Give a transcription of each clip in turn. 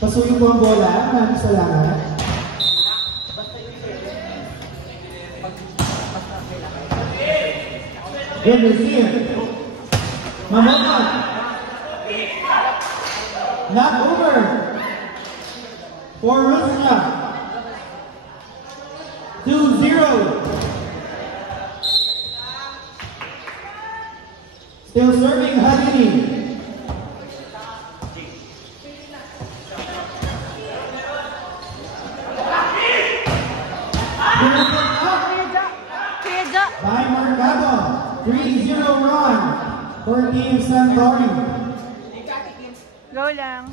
Pasuyin mo ang bola, maraming salamat. Good receive. Mamokot. Not over. For Rusna. 2-0. Still serving Hagini. By Mercado. 3-0 run for Team Santori. Go lang.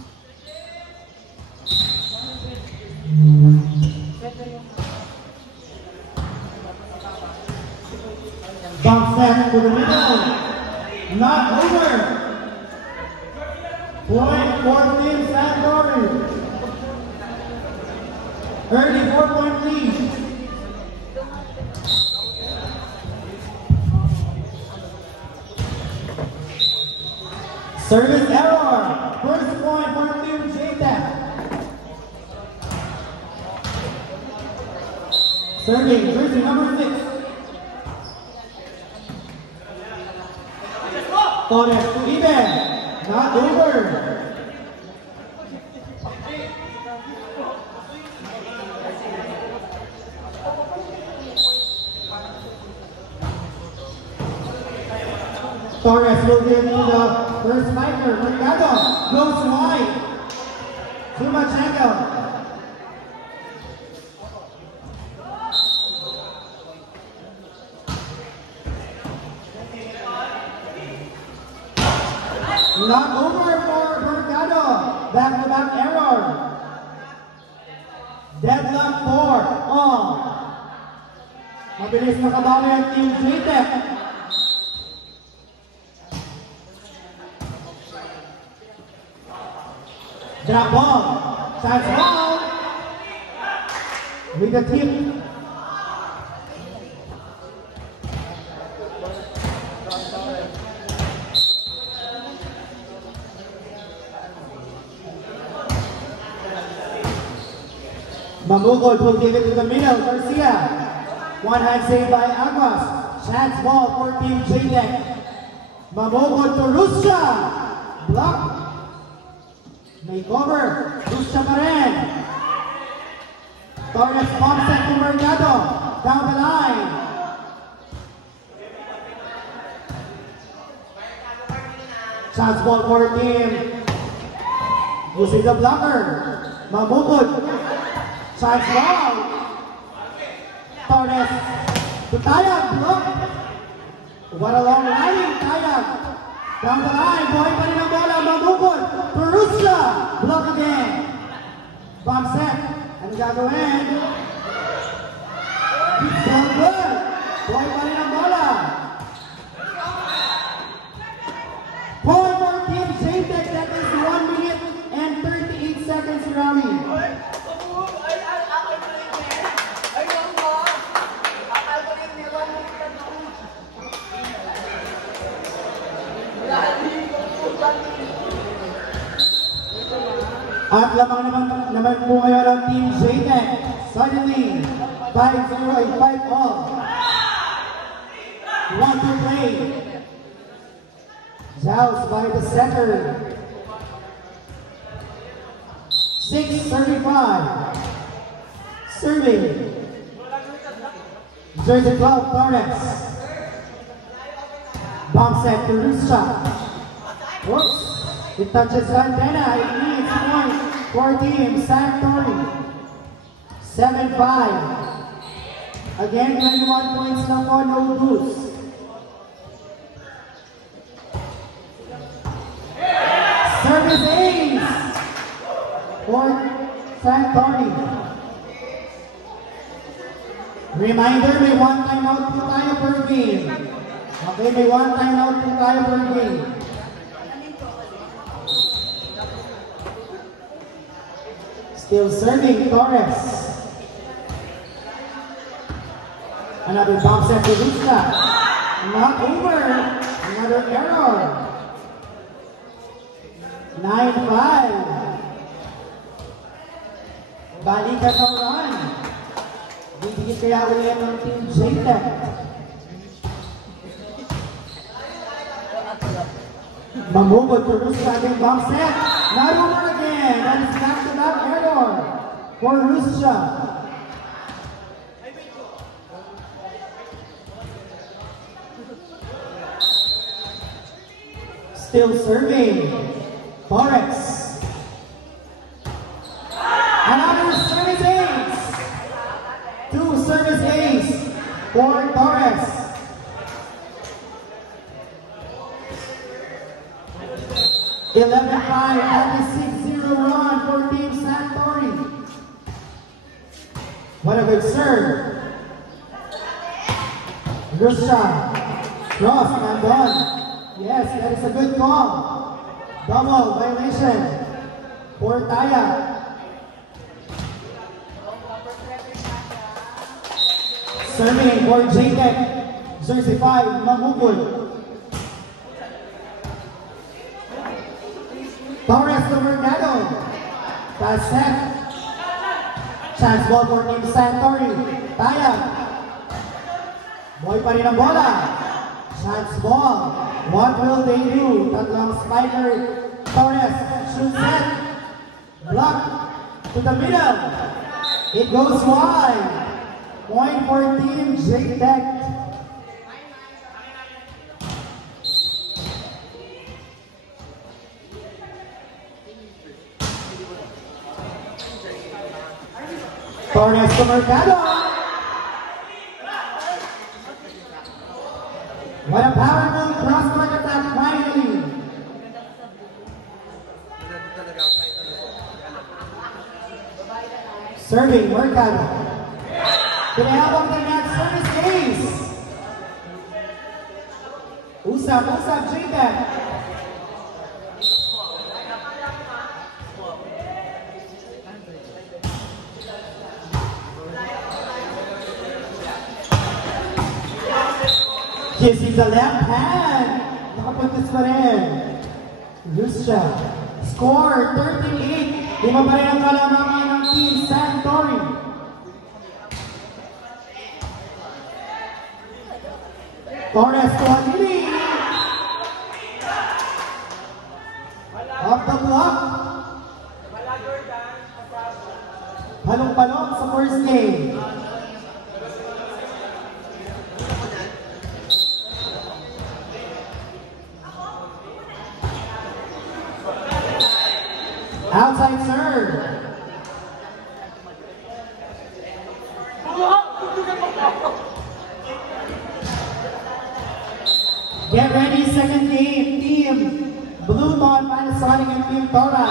Bump step to the middle. Not over. Point for Team Santori. Early 4-point lead. Service error. First point for Team JTEC. Serving jersey number 6. Torres to Iben. Not over. Torres will give to the first striker. Mercado goes wide. Too much angle. Not over for Mercado. Back-to-back error. Deadlock 4 on. Mabilis nakabawi ang Team JTEC. Drop ball. Chance ball. With the tip. Mamukot will give it to the middle. Garcia. One hand save by Aguas. Chance ball for Team JTEC. Mamukot to Rusya. Block. May cover. Rusya pa rin. Torres bumps it to Mercado. Down the line. Chance ball for Team. Using the blocker. Mamukot. Chance ball. Torres to Tayag. Block. What a long line. Tayag. Down the line. Buhay pa rin ang bola. Mamukot. To Rusya. Block again. Bomb set. Ano gagawin? Still good. Buhay pa rin ang bola. Point for Team JTEC. That is 1 minute and 38 seconds rally. At lamang naman po ngayon ang Team JTEC. Suddenly, 5-0 and 5 all. Want to play. Joust by the center. 6:35. Serving. Jersey Club Torres. Bomb set to Rusya. Whoops. It touches the antenna. It needs point for Team Santori. 7-5. Again, 21 points lang po, no lose. Service ace for Santori. Reminder, may one timeout po tayo per game. Okay, may one timeout po tayo per game. Still serving Torres. Another bomb set to Rusya. Not over. Another error. 9-5. Balikan ng run. Bibigit kaya ulit ng Team JTech. Mamugod to Ruscha again, bomb set. Naruma again. That is back-to-back error for Ruscha. Still serving. Torres. Another service ace. 2 service ace for Torres. 11-5 at the 6-0 run for Team Santori. What a good serve. Ruscha. Cross and done. Yes, that is a good call. Double violation for Taya. Serving for JTech. Jersey 5, Mamugod. Torres to Mercado. Pass set. Chance ball for Team Santori. Taya. Boy pa rin ang bola. Chance ball. What will they do? Tatlong spiker. Torres. Shoot set. Block to the middle. It goes wide. Point for Team JTech. Torres to Mercado. What a powerful cross-court attack finally. Serving Mercado. Pinahabang na net service ace. Usap JTech. Kissing the left hand. Nakapuntos pa rin. Ruscha. Score 38. Lima pa rin ang kalamangan ng Team Santori. Torres to Anili. Off the block. Palong-palong sa first game. Outside serve. Get ready, second game. Team Blue Bond, Panasonic, and Team Tora.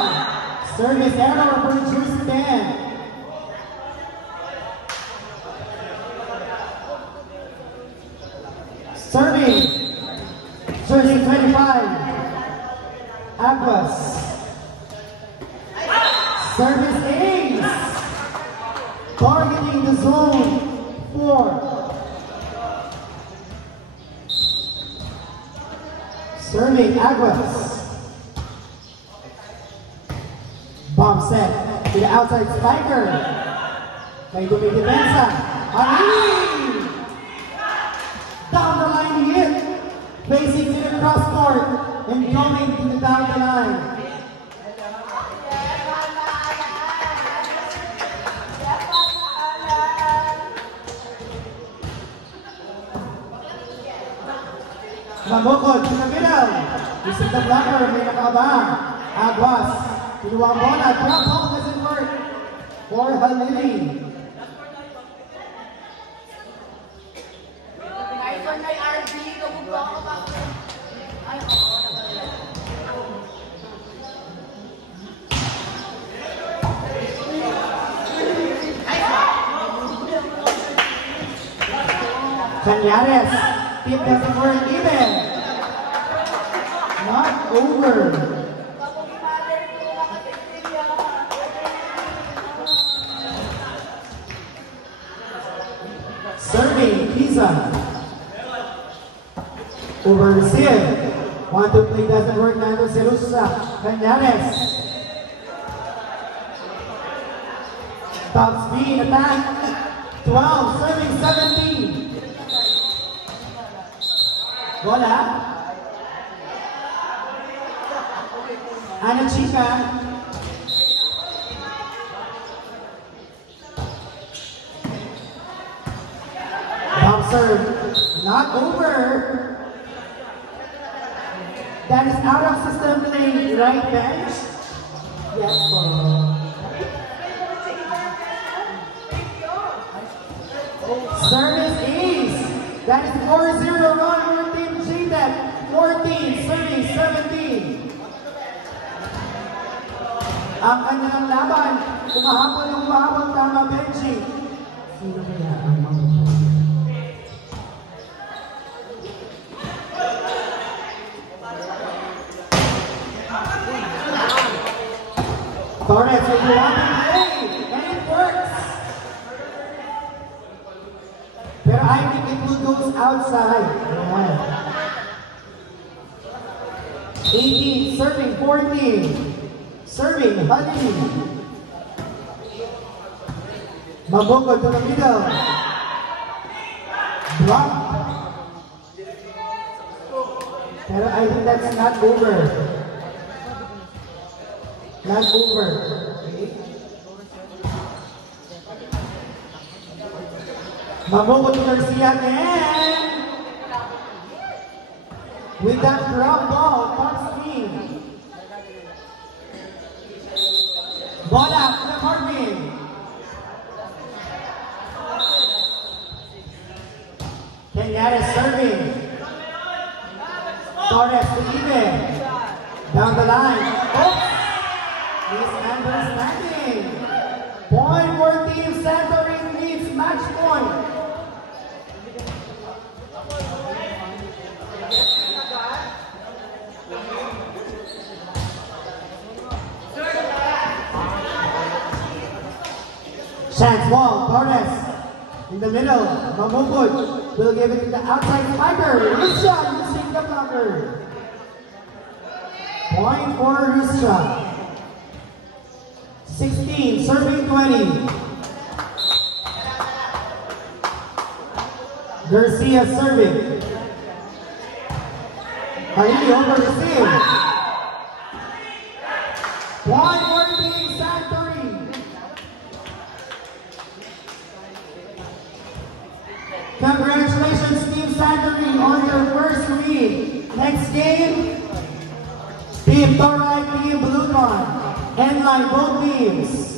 Service error for Jersey 10. Serving. Jersey 25. Aguas. Service ace. Targeting the zone 4. Serving Aguas. Bomb set to the outside spiker. May dumidepensa. Ali! Down the line hit. Facing to the cross court and coming to the down the line. Mamukod to the middle. This is the blocker. May nakabang. Aguas. Kinuha ang bola. Drop ball doesn't work. For Halili. Cañares. Tip doesn't work even. Not over. Serving Pisa. Over receive. 1-2 play doesn't work. Nando Celusa. Canales. Top speed attack. 12, serving 17. Bola. Ana Chica. Top serve. Not over. That is out of system play, right bench? Yes, service ace. That is 4-0 run for Team JDEC. 14, serving 17. Ang kanilang laban, umahapon tama, Benji. Sino kaya ang mga Torres with the one play, and it works. Pero I think it will go outside. Yeah. 18, serving 14. Serving, Halil. Maboko to the middle. Block. Pero I think that's not over. Not over. Okay. Maboko to Garcia again. With that drop ball, top speed. Bola to Marvin. Kenyatta serving. Torres to even. Down the line. Oops. Misunderstanding. Point for Team Santorin needs match point. Chance ball, Torres in the middle. Mamukut will give it to the outside spider. Russia using the blocker. Point for Russia. 16, serving 20. Garcia serving. Halili over receive. Point for Team Santorin. Congratulations, Team Santorin, on your first win. Next game, Team Torite, Team Bluecon. End line both teams.